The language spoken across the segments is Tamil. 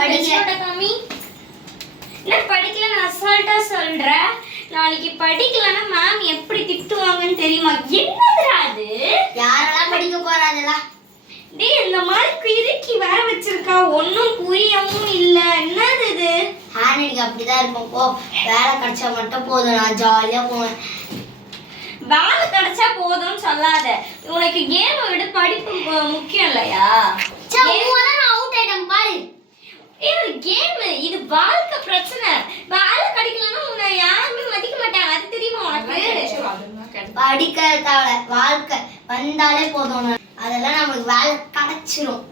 படிக்கல கம்மி என்ன படிக்கல நான் அசால்ட்டா சொல்றேன். நாளைக்கு படிக்கலன்னா மேம் எப்படி திட்டுவாங்கன்னு தெரியுமா? என்னதுடா அது? யாரெல்லாம் படிக்க போறாதுல? டேய் இந்த மாதிரி கிறுக்கி வேற வச்சிருக்கா, ஒன்னும் புரியவும் இல்ல. என்னது இது? ஹேண்ட்ரைட்டிங் அப்படிதான் இருக்கும். போ, வேலை கிடைச்சா மட்டும் போதும், நான் ஜாலியா போவேன். வேலை கிடைச்சா போதும்னு சொல்லாத. உனக்கு கேமை விட படிப்பு முக்கியம் இல்லையா? நான் அவுட் ஆயிட்டேன் பாரு. இது கேம், இது வாழ்க்கை பிரச்சனை. வேலை கிடைக்கலன்னா உன்னை யாருமே மதிக்க மாட்டாங்க, அது தெரியுமா உனக்கு? படிக்க தேவை, வாழ்க்கை வந்தாலே போதும். அதெல்லாம் நமக்கு வேலை கிடைச்சிரும்.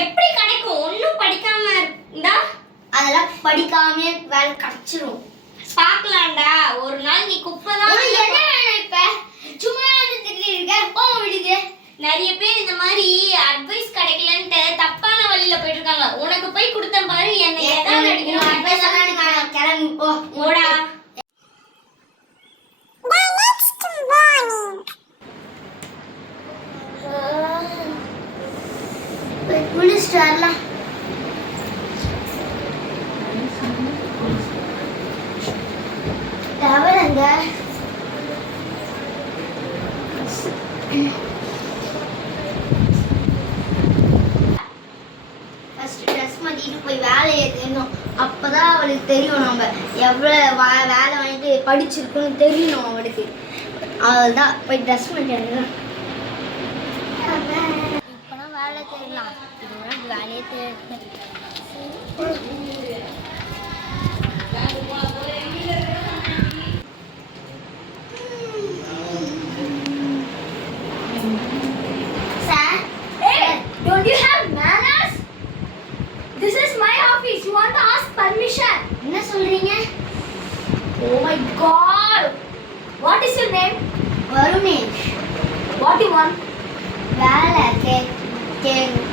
எப்படி கிடைக்கும்? ஒன்னும் படிக்காம இருந்தா அதெல்லாம் படிக்காமயே வேலை கிடைச்சிரும். பாக்கலாம்டா, ஒரு நாள் நீ குப்பை தான். என்ன வேணும் இப்ப? சும்மா திட்டிட்டு இருக்க, போக விடுங்க. நிறைய பேர் இந்த மாதிரி அட்வைஸ் கிடைக்கலன்ட்டு தப்பான வழியில போயிட்டு இருக்காங்க. உனக்கு போய் கொடுத்த பாரு, என்ன ஏதாவது அடிக்கணும். அட்வைஸ் எல்லாம் கிளம்பி போ, ஓடா. குளிச்சுட்டு வரலாம். தவறங்க போய் வேலையை தெரியணும். அப்பதான் அவளுக்கு தெரியும் நம்ம எவ்வளவு வேலை வாங்கிட்டு படிச்சிருக்கோன்னு தெரியணும் அவளுக்கு. அவள்தான் போய் ட்ரெஸ் பண்ணிட்டு இப்போனா வேலை தேடலாம். இது வேலையே தேடணும். Don't you have manners? This is my office. You want to ask permission? என்ன சொல்றீங்க? Oh my god. What is your name? Varunesh. What do you want? வேலை கேட்கணும்.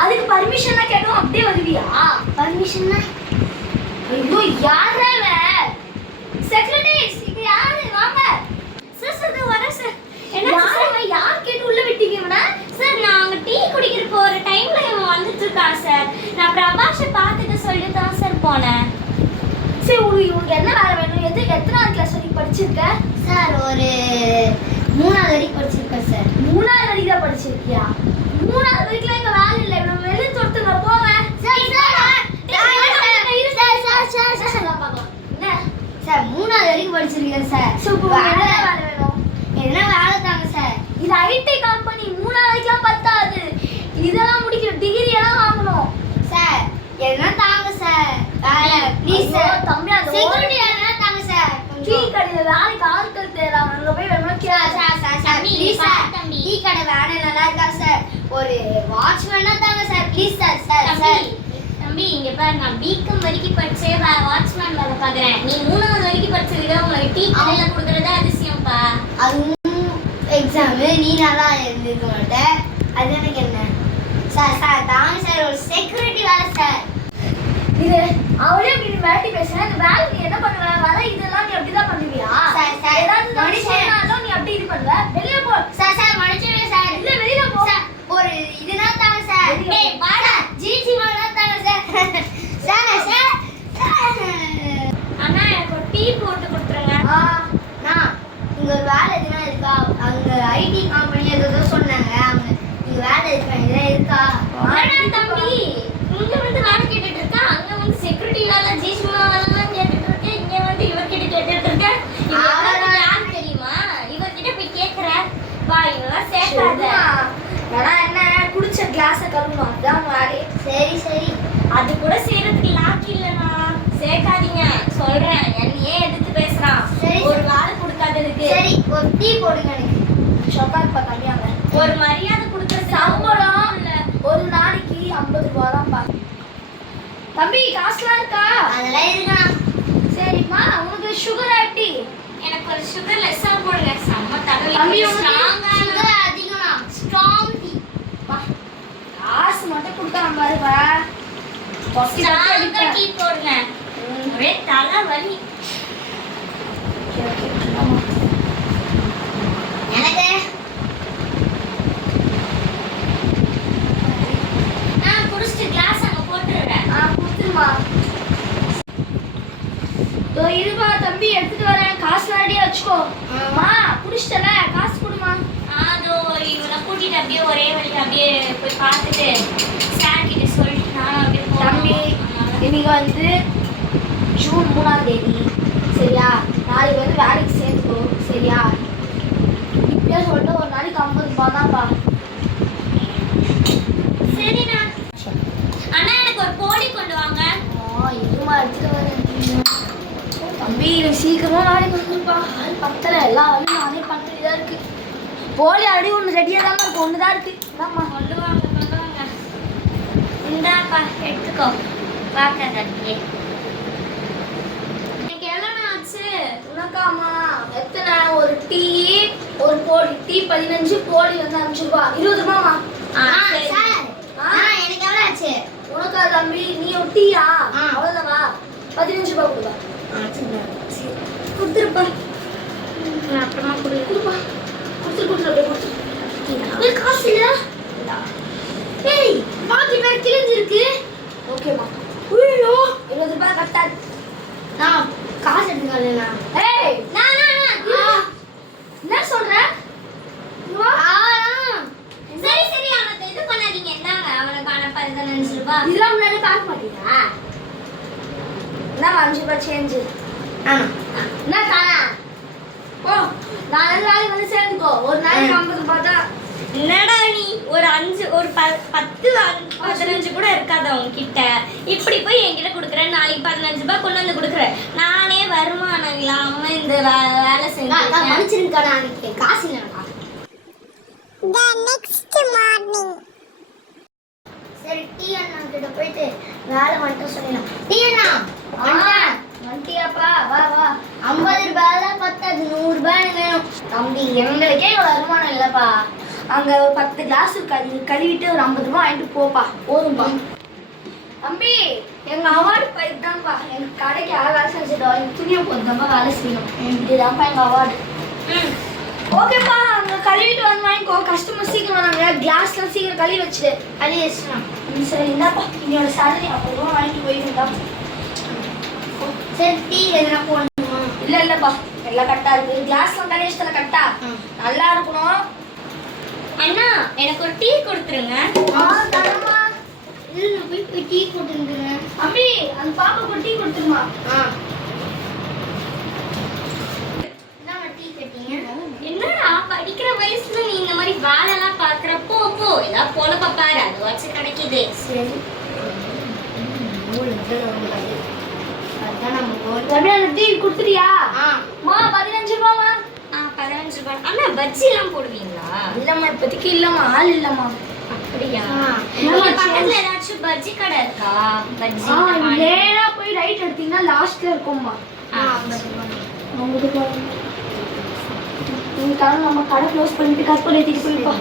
அதுக்கு பர்மிஷன்லாம் கேட்கணும். அப்படியே வருவியா? பர்மிஷன்னா? ஐயோ யாரா இவ? செக்ரட்டரிஸ் இங்க யாரு? வாங்க. சார் வரேன் சார். என்ன சார் யார் கேட்டு உள்ள விட்டீங்க இவனை? சார் நான் அங்க டீ குடிக்கிற போற டைம்ல இவன் வந்துட்டு இருக்கான் சார். நான் பிரபாஷை பார்த்துட்டு சொல்லி தான் சார் போனேன். சரி உங்களுக்கு என்ன வேலை வேணும்? எத்தனாவது கிளாஸ் வரைக்கும் படிச்சிருக்க? சார் ஒரு 3வது வரைக்கும் படிச்சிருக்கேன் சார். 3வது வரைக்கும் தான் படிச்சிருக்கியா? 3வது வரைக்கும் இங்க வேலை இல்லை. நம்ம வெளிய தொடுத்துங்க போவேன். சார் சார் 3வது வரைக்கும் படிச்சிருக்கேன் சார். என்ன வேலை வேணும்? என்ன வேலை தாங்க சார்? இது ஐடி கம்பெனி. 3வது வரைக்கும் பத்தாது. இதெல்லாம் முடிக்கணும், டிகிரி எல்லாம் வாங்கணும் சார். என்ன தாங்க சார் வேலை ப்ளீஸ் சார். தம்பி அந்த செக்யூரிட்டி என்ன தாங்க சார். டீ கடையில வேலைக்கு ஆட்கள் தேடுறாங்க, அங்க போய் வேணும்னா சார் ப்ளீஸ் சார். டீ கடை வேலை நல்லா இருக்கா சார்? ஒரு வாட்ச்மேனா தாங்க சார் ப்ளீஸ் சார். சார் தம்பி இங்க பாரு, நான் பிகாம் வரைக்கும் படிச்சே வாட்ச்மேன் வேலை பாக்குறேன். நீ 3வது வரைக்கும் படிச்சதுக்கு உனக்கு டீ கடையில கொடுக்கறது அதிசயம்ப்பா. அதுவும் எக்ஸாம் நீ நல்லா இருந்திருக்க மாட்டேன். அது எனக்கு என்ன சார்? சார் தாங்க சார், ஒரு செக்யூரிட்டி வேலை சார். இது அவளே இப்படி மிரட்டி பேசுறேன். இந்த வேலை நீ என்ன பண்ணுவ? வர இதெல்லாம் நீ அப்படிதான் பண்ணுவியா? சார் சார் ஏதாவது மனுஷனாலும் நீ அப்படி இது பண்ணுவ. வெளிய போ சார். சார் மனுஷனே சார். இல்ல வெளிய போ சார். ஒரு இதுனா தாங்க சார். டேய் வாடா, ஜிஜி வாடா தாங்க சார். சார் சார் அண்ணா எனக்கு ஒரு டீ போட்டு கொடுத்துருங்க. நான் இங்க ஒரு வேலை எதுனா இருக்கா? அங்க ஐடி கம்பெனி ஏதோ சொன்னாங்க. அவங்க இங்க வேலை இருக்கா? இதெல்லாம் இருக்கா? ஆனா தம்பி இங்க வந்து வேலை கேட்டுட்டு இருக்கா, அங்க வந்து செக்யூரிட்டி வேலை ஜிஜிமா வேலைலாம் கேட்டுட்டு இருக்கேன். இங்க வந்து இவர்கிட்ட கேட்டுட்டு இருக்கேன். இவரெல்லாம் யார் தெரியுமா? இவர்கிட்ட போய் கேக்குற வா, இவெல்லாம் சேர்க்காத. நான் என்ன குடிச்ச கிளாஸை கழுவணும், அதான் வேலை. சரி சரி, அது கூட செய்யறதுக்கு லாக்கி இல்லைண்ணா. சேர்க்காதீங்க சொல்றேன். என்னையே எதிர்த்து பேசுறான். ஒரு வேலை கொடுக்காததுக்கு. சரி ஒரு டீ போடுங்க எனக்கு. ஷொக்கார் பார்த்தாங்க. ஒரு மரியாதை கொடுக்குற சம்பளம் இல்ல, ஒரு நாளைக்கு 50 ரூபா தான் பா. தம்பி காசுலாம் இருக்கா? அதெல்லாம் இருக்குண்ணா. சரிம்மா உனக்கு சுகர் எப்படி? எனக்கு ஒரு சுகர் லெஸ்ஸா போடுங்க. செம்ம தம்பி தடவை ஸ்ட்ராங்கா சுகர் அதிகம்னா ஸ்ட்ராங் டீ பா. காசு மட்டும் கொடுத்தா பாருப்பா. ஸ்ட்ராங்கா டீ போடுங்க. ஒரே தலை வலி. எனக்கு நான் குடிச்சிட்டு கிளாஸ் அங்க போட்டுறேன். தம்பி எடுத்துட்டு வரேன், காசு ரெடியா வச்சுக்கோ. அம்மா புடிச்சிட்டல, காசு கொடுமா. அதோ இவனை கூட்டிட்டு அப்படியே ஒரே வழியில அப்படியே போய் பார்த்துட்டு சார் கிட்ட சொல்லிட்டு நானும் அப்படியே தம்பி இன்னைக்கு வந்து ஜூன் 3ஆம் தேதி சரியா? நாளைக்கு வந்து வேலைக்கு சேர்த்துக்கோ சரியா? இப்பயே சொல்லிட்டு ஒரு நாளைக்கு 50 ரூபாய் தான்ப்பா. சரிண்ணா. அண்ணா எனக்கு ஒரு போலி கொண்டு வாங்க. எதுமா எடுத்துட்டு வரேன் தம்பி. இது சீக்கிரமா நாளைக்கு வந்துருப்பா. ஆள் பத்தல, எல்லா வேலையும் நானே பண்ண வேண்டியதா இருக்கு. போலி அடி ஒன்று ரெடியா தாங்க இருக்கு, ஒன்று தான் இருக்கு. இதாம்மா கொண்டு வாங்க கொண்டு வாங்க. இந்தாப்பா எடுத்துக்கோ. பார்க்க கட்டியே எனக்கு எவ்வளோண்ணா ஆச்சு? உனக்காமா எத்தனை? ஒரு டீ, ஒரு போலி டீ 15, போலி வந்து 5 ரூபா, 20 ரூபாமா. சார் எனக்கு எவ்வளோ ஆச்சு? உனக்கா தம்பி? நீ ஒரு டீயா? அவ்வளோதாவா? 15 ரூபா கொடுப்பா. கொடுத்துருப்பா. அப்புறமா கொடு. கொடுப்பா. கொடுத்துரு அப்படியே கொடுத்துரு. காசு இல்ல? ஏய் பாக்கி வேற கிழிஞ்சிருக்கு. ஓகேமா. ஐயோ 20 ரூபாய் கட்டாது. நான் காசு எடுத்துக்கலண்ணா. ஏய் நான் என்ன சொல்ற? சரி சரி அவனை இது பண்ணாதீங்க. இந்தாங்க அவனுக்கான 15 ரூபாய். இதெல்லாம் முன்னாடி பார்க்க மாட்டீங்களா? என்ன 5 ரூபாய் சேஞ்சு? என்ன தானா? ஓ நாலு நாளைக்கு வந்து சேர்ந்துக்கோ. ஒரு நாளைக்கு 50 ரூபாய் தான். என்னடா நீ ஒரு 5 ஒரு 10 15 கூட இருக்காது உன்கிட்ட. இப்படி போய் என்கிட்ட கொடுக்குற, நாளைக்கு 15 ரூபாய் கொண்டு வந்து கொடுக்குற. நானே வருமானம் இல்லாம இந்த வேலை செஞ்சேன். மன்னிச்சிருக்கா, நான் காசு இல்லைண்ணா. The next morning. சரி டீ அண்ணா கிட்ட போயிட்டு வேலை மட்டும் சொல்லலாம். டீ அண்ணா வண்டியாப்பா, வா வா. 50 ரூபாய் தான் பத்தாது, 100 ரூபாய் வேணும். தம்பி எங்களுக்கே வருமானம் இல்லப்பா. அங்க ஒரு 10 கிளாஸ் கழுவிட்டு ஒரு 50 ரூபாய் வாங்கிட்டு போப்பா, போதும்பா. தம்பி எங்க அவார்டு பயிர் தான்ப்பா. எங்க கடைக்கு வேலை செஞ்சுட்டோம், எங்க துணியை போதுதான்ப்பா வேலை செய்யணும். இதுதான்ப்பா எங்க அவார்டு. ஓகேப்பா, அங்க கழுவிட்டு வந்து வாங்கிக்கோ. கஸ்டமர் சீக்கிரம் வராங்க, கிளாஸ்லாம் சீக்கிரம் கழுவி வச்சுட்டு. கழுவி வச்சுக்கலாம். சரி இந்தாப்பா, இன்னொரு சேலரி 50 ரூபா வாங்கிட்டு போயிருந்தா. சரி டீ எதுனா போடணுமா? இல்லப்பா, எல்லாம் கரெக்டா இருக்கு. கிளாஸ்லாம் கழுவி வச்சதுல கரெக்டா நல்லா இருக்கணும். அண்ணா எனக்கு ஒரு டீ கொடுத்துருங்க. தரமா இல்ல, போய் டீ போட்டுருங்க. அம்மி அந்த பாப்பாக்கு டீ கொடுத்துருமா. என்னடா படிக்கிற வயசுல நீ இந்த மாதிரி வேலை எல்லாம் பாக்குறப்போ போ ஏதாவது போல பாப்பாரு, அது வச்சு கிடைக்குது. சரி டீ குடுத்துறியா? 15 ரூபாமா. 15 ரூபாய். அண்ணா பஜ்ஜி எல்லாம் போடுவீங்களா? இல்லம்மா இப்போதைக்கு இல்லம்மா, ஆள் இல்லம்மா. அப்படியா? பக்கத்துல ஏதாச்சும் பஜ்ஜி கடை இருக்கா? பஜ்ஜி நேரா போய் ரைட் எடுத்தீங்கன்னா லாஸ்ட்ல இருக்கும்மா. நம்ம கடை க்ளோஸ் பண்ணிட்டு கற்பூரம் ஏற்றிட்டு போயிருப்பா.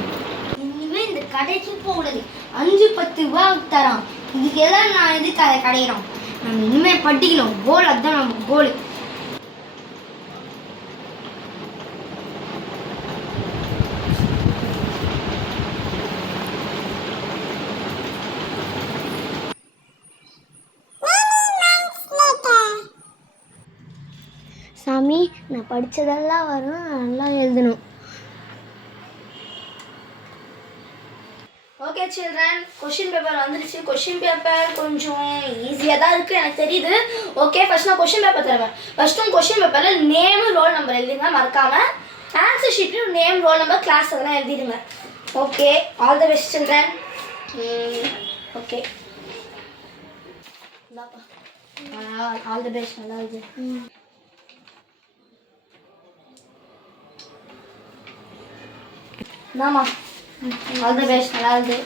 இனிமே இந்த கடைக்கு போகக்கூடாது. 5-10 ரூபாய் தரோம். இதுக்கு எல்லாம் நான் இது கடையிறோம். நம்ம இனிமே படிக்கணும். கோல் அதுதான் நம்ம கோல். சாமி நான் படித்ததெல்லாம் வரும், நல்லா எழுதணும். ஓகே சில்ட்ரன், கொஷின் பேப்பர் வந்துருச்சு. கொஷின் பேப்பர் கொஞ்சம் ஈஸியாக தான் இருக்குது எனக்கு தெரியுது. ஓகே ஃபர்ஸ்ட் நான் கொஷின் பேப்பர் தருவேன். ஃபர்ஸ்ட்டும் கொஷின் பேப்பரில் நேம் ரோல் நம்பர் எழுதிடுங்க மறக்காமல். ஆன்சர் ஷீட்லையும் நேம் ரோல் நம்பர் கிளாஸ் அதெல்லாம் எழுதிடுங்க. Okay all the best children. Okay all the best. நல்லா இது என்னம்மா? All the best. நல்லா இருக்கு.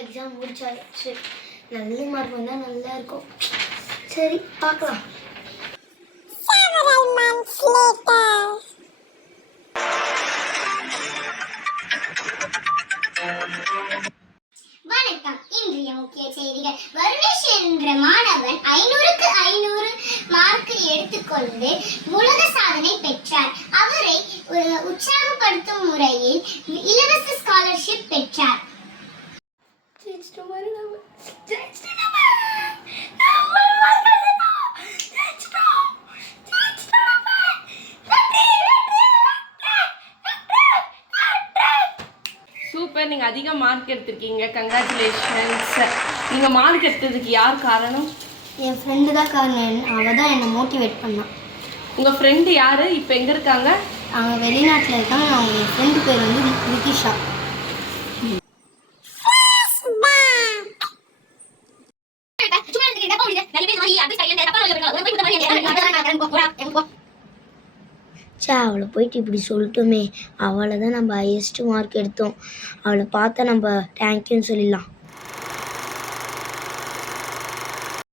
எக்ஸாம் முடிச்சாச்சு. நல்ல மார்க் வந்தால் நல்லா இருக்கும். சரி பார்க்கலாம். Several months later. வணக்கம். இன்று முக்கிய செய்திகள். வருணேஷ் என்ற மாணவன் 500க்கு 500 மார்க் எடுத்துக்கொண்டு உலக சாதனை பெற்றார். அவரை உற்சாகப்படுத்தும் முறையில் இலவச ஸ்காலர்ஷிப் பெற்றார். சூப்பர், நீங்கள் அதிக மார்க் எடுத்திருக்கீங்க. கங்க்ராச்சுலேஷன்ஸ். நீங்கள் மார்க் எடுத்ததுக்கு யார் காரணம்? என் ஃப்ரெண்டு தான் காரணம். அவள் தான் என்னை மோட்டிவேட் பண்ணான். உங்கள் ஃப்ரெண்டு யார்? இப்போ எங்கே இருக்காங்க? அவங்க வெளிநாட்டில் இருக்காங்க. அவங்க என் ஃப்ரெண்டு பேர் வந்து விதிஷா. அவளை போயிட்டு இப்படி சொல்லிட்டோமே, அவளை தான் நம்ம ஹையஸ்ட் மார்க் எடுத்தோம். அவளை பார்த்தா நம்ம தேங்க்யூன்னு சொல்லிடலாம்.